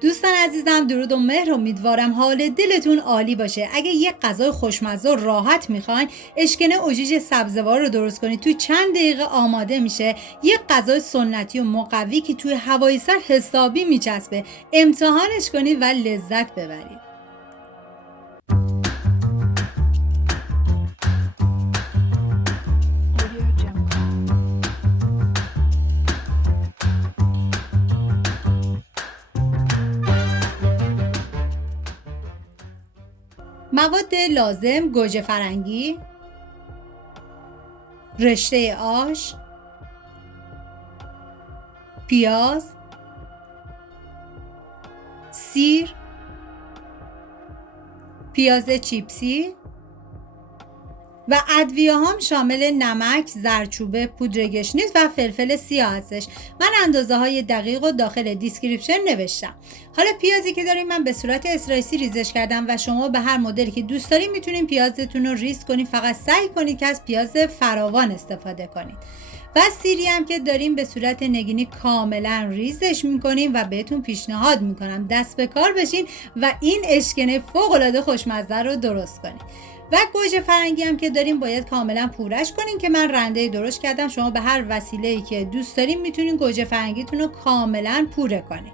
دوستان عزیزم، درود و مهر. امیدوارم حال دلتون عالی باشه. اگه یه غذای خوشمزه و راحت میخواین اشکن اوجیج سبزوار رو درست کنید، تو چند دقیقه آماده میشه. یه غذای سنتی و مقوی که توی هوای سر حسابی میچسبه. امتحانش کنید و لذت ببرید. مواد لازم: گوجه فرنگی، رشته آش، پیاز، سیر، پیاز چیپسی و ادویه هم شامل نمک، زردچوبه، پودر گشنیز و فلفل سیاه هستش. من اندازه های دقیق و داخل دیسکریپشن نوشتم. حالا پیازی که داریم من به صورت اسلایسی ریزش کردم و شما به هر مدلی که دوست دارید میتونید پیازتون رو ریز کنید. فقط سعی کنید که از پیاز فراوان استفاده کنید. و سیری هم که داریم به صورت نگینی کاملا ریزش میکنیم و بهتون پیشنهاد میکنم دست به کار بشین و این اشکنه فوق العاده خوشمزه رو درست کنید. و گوجه فرنگی هم که داریم باید کاملا پورش کنین که من رنده درست کردم. شما به هر وسیله‌ای که دوست دارین میتونین گوجه فرنگیتون رو کاملا پوره کنین.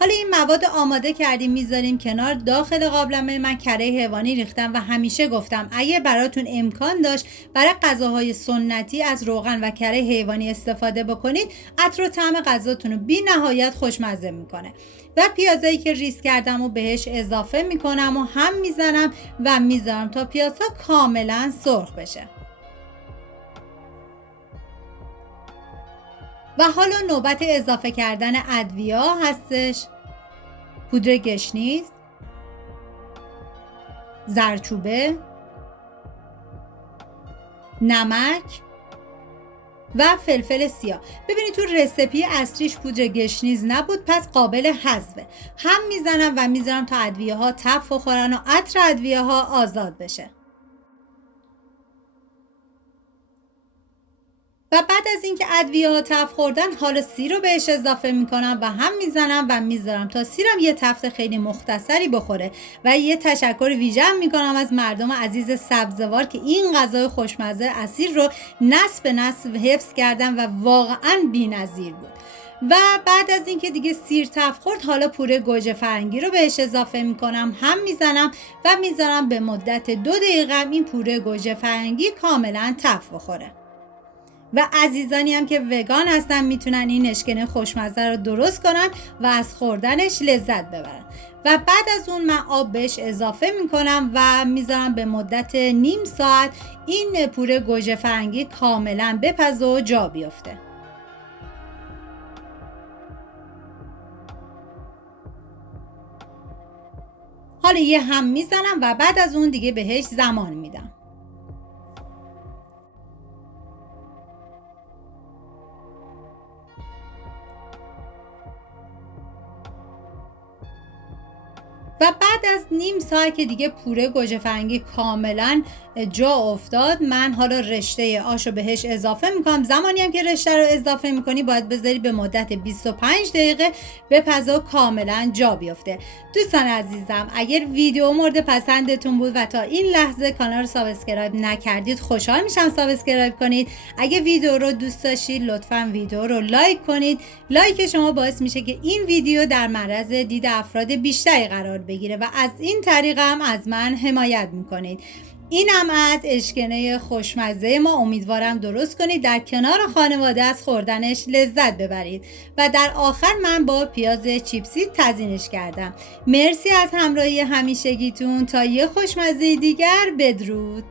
حالا این مواد آماده کردیم میذاریم کنار. داخل قابلمه من کره حیوانی ریختم و همیشه گفتم اگه براتون امکان داشت برای غذاهای سنتی از روغن و کره حیوانی استفاده بکنید، عطر و طعم غذاتون رو بی نهایت خوشمزه میکنه. و پیازایی که ریز کردم و بهش اضافه میکنم و هم میزنم و میذارم تا پیازها کاملا سرخ بشه. و حالا نوبت اضافه کردن ادویه هستش: پودر گشنیز، زردچوبه، نمک و فلفل سیاه. ببینید تو رسیپی اصلیش پودر گشنیز نبود، پس قابل حذفه. هم میزنم و میذارم تا ادویه ها تف بخورن و عطر ادویه ها آزاد بشه. و بعد از اینکه ادویه ها تفت خوردن، حالا سیر رو بهش اضافه میکنم و هم میزنم و میذارم تا سیرم یه تفت خیلی مختصری بخوره. و یه تشکر ویژه میکنم از مردم عزیز سبزوار که این غذای خوشمزه اصیل رو نسل به نسل حفظ کردن و واقعا بی‌نظیر بود. و بعد از اینکه دیگه سیر تفت خورد، حالا پوره گوجه فرنگی رو بهش اضافه میکنم، هم میزنم و میذارم به مدت 2 دقیقه این پوره گوجه فرنگی کاملا تفت بخوره. و عزیزانی هم که وگان هستن میتونن این اشکنه خوشمزه رو درست کنن و از خوردنش لذت ببرن. و بعد از اون من آب بهش اضافه میکنم و میذارم به مدت نیم ساعت این پوره گوجه فرنگی کاملا بپزه و جا بیفته. حالا یه هم میزنم و بعد از اون دیگه بهش زمان میدم. و بعد از نیم ساعت که دیگه پوره گوجه فرنگی کاملا جا افتاد، من حالا رشته آش رو بهش اضافه میکنم. زمانی هم که رشته رو اضافه میکنی باید بذاری به مدت 25 دقیقه بپزه و کاملا جا بیفته. دوستان عزیزم، اگر ویدیو مورد پسندتون بود و تا این لحظه کانال رو سابسکرایب نکردید، خوشحال میشم سابسکرایب کنید. اگه ویدیو رو دوست داشتید لطفاً ویدیو رو لایک کنید. لایک شما باعث میشه که این ویدیو در معرض دید افراد بیشتری قرار بگیره و از این طریق هم از من حمایت میکنید. اینم از اشکنه خوشمزه ما. امیدوارم درست کنید، در کنار خانواده از خوردنش لذت ببرید. و در آخر من با پیاز چیپسی تزیینش کردم. مرسی از همراهی همیشگیتون. تا یه خوشمزه دیگر، بدرود.